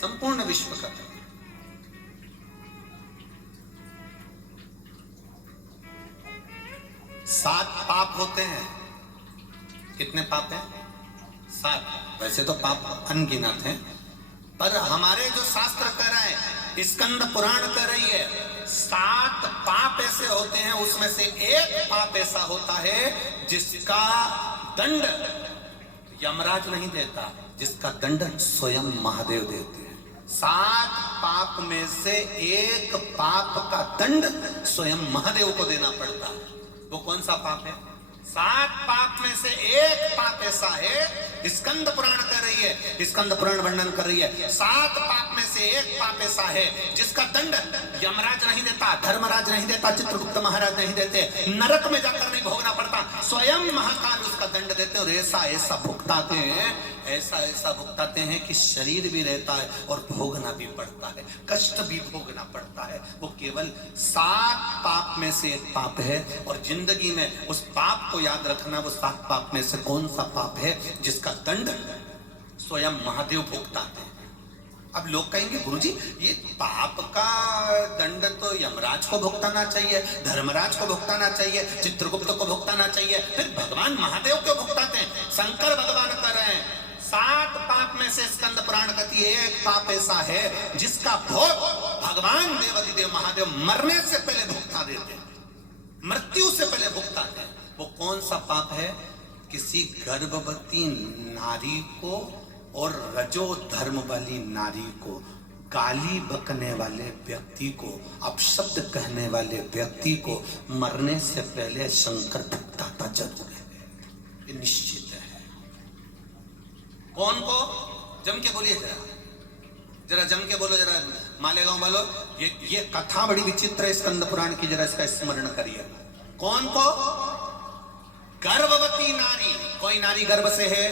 संपूर्ण विश्व का। सात पाप होते हैं। कितने पाप हैं? 7। वैसे तो पाप अनगिनत हैं, पर हमारे जो शास्त्र कह रहे हैं, स्कंद पुराण कह रही है 7 पाप ऐसे होते हैं, उसमें से एक पाप ऐसा होता है जिसका दंड यमराज नहीं देता, जिसका दंड स्वयं महादेव देते हैं। 7 पाप में से एक पाप का दंड स्वयं महादेव को देना पड़ता है। वो कौन सा पाप है? 7 पाप में से एक पाप ऐसा है, स्कंद पुराण कर रही है, स्कंद पुराण वर्णन कर रही है, 7 पाप में से एक पाप ऐसा है जिसका दंड यमराज नहीं देता, धर्मराज नहीं देता, चित्रगुप्त महाराज नहीं देते, नरक में जाकर नहीं भोगना पड़ता, स्वयं महाकाल उसका दंड देते। और ऐसा ऐसा भुगताते हैं, ऐसा ऐसा भुगताते हैं कि शरीर भी रहता है और भोगना भी पड़ता है, कष्ट भी भोगना पड़ता है। वो केवल 7 पाप में से एक पाप है। और जिंदगी में उस पाप को याद रखना, वो 7 पाप में से कौन सा पाप है जिसका दंड स्वयं महादेव भुगताते हैं। अब लोग कहेंगे गुरुजी ये पाप का दंड तो यमराज को भुगताना चाहिए, धर्मराज को भुगताना चाहिए, चित्रगुप्त को भुगताना चाहिए, फिर भगवान महादेव क्यों भुगताते हैं? शंकर भगवान कर रहे हैं 7 पाप में से स्कंद पुराण कहती है एक पाप ऐसा है जिसका भोग भगवान देवाधिदेव महादेव मरने से पहले भुगता देते हैं, मृत्यु से पहले भुगताते हैं। वो कौन सा पाप है? किसी गर्भवती नारी को और रजो धर्म वाली नारी को, गाली बकने वाले व्यक्ति को, अपशब्द कहने वाले व्यक्ति को मरने से पहले शंकर भुगताता जरूर है, ये निश्चित है। कौन को? जम के बोलिए जरा जम के बोलो, जरा मालेगांव वालों, ये कथा बड़ी विचित्र है स्कंद पुराण की, जरा इसका स्मरण करिए। कौन को? गर्भवती नारी। कोई नारी गर्भ से है,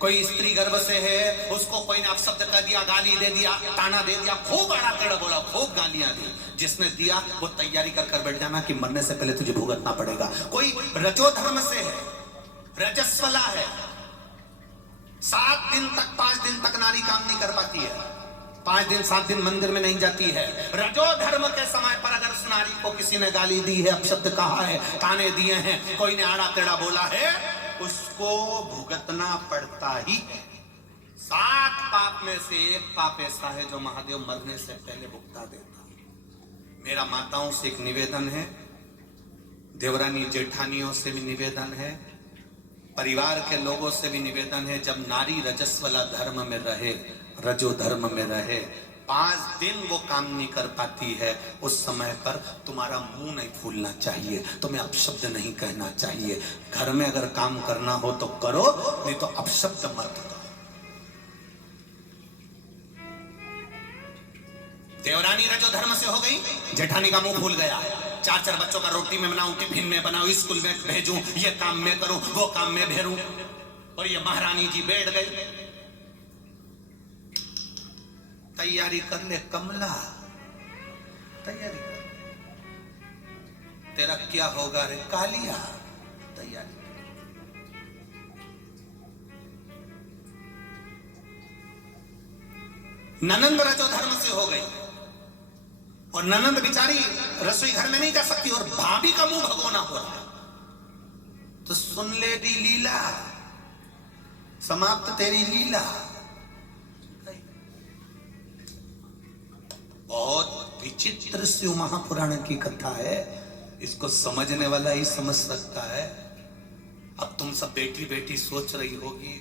कोई स्त्री गर्भ से है, उसको कोई ने अपशब्द कह दिया, गाली दे दिया, ताना दे दिया, खूब आड़ा टेढ़ा बोला, खूब गालियां दी, जिसने दिया वो तैयारी कर बैठ जाना कि मरने से पहले तुझे भुगतना पड़ेगा। कोई रजोधर्म से है, रजस्वला है, 7 दिन तक 5 दिन तक नारी काम नहीं कर पाती है, 5 दिन 7 दिन मंदिर में नहीं जाती है। रजो धर्म के समय पर अगर उस नारी को किसी ने गाली दी है, अपशब्द कहा है, ताने दिए हैं, कोई ने आड़ा टेढ़ा बोला है, उसको भुगतना पड़ता ही है। 7 पाप में से एक पाप ऐसा है जो महादेव मरने से पहले भुगता देता। मेरा माताओं से एक निवेदन है, देवरानी जेठानियों से भी निवेदन है, परिवार के लोगों से भी निवेदन है, जब नारी रजस्वला धर्म में रहे, रजो धर्म में रहे, 5 दिन वो काम नहीं कर पाती है, उस समय पर तुम्हारा मुंह नहीं फूलना चाहिए, तुम्हें अपशब्द नहीं कहना चाहिए। घर में अगर काम करना हो तो करो, नहीं तो अपशब्द मत दो। देवरानी रजो धर्म से हो गई, जेठानी का मुंह फूल गया, 4 बच्चों का रोटी में बनाऊं, टिफिन में बनाऊं, स्कूल में भेजूं, ये काम में करूं, वो काम में भेरूं, और ये महारानी जी बैठ गई। तैयारी कर ले कमला, तैयारी कर, तेरा क्या होगा रे कालिया, तैयारी। ननंद रजो धर्म से हो गई, और ननंद बिचारी रसोई घर में नहीं जा सकती, और भाभी का मुंह भगोना हो रहा है, तो सुन ले दी लीला, समाप्त तेरी लीला। बहुत विचित्र शिव महापुराण की कथा है, इसको समझने वाला ही समझ सकता है। अब तुम सब बेटी बेटी सोच रही होगी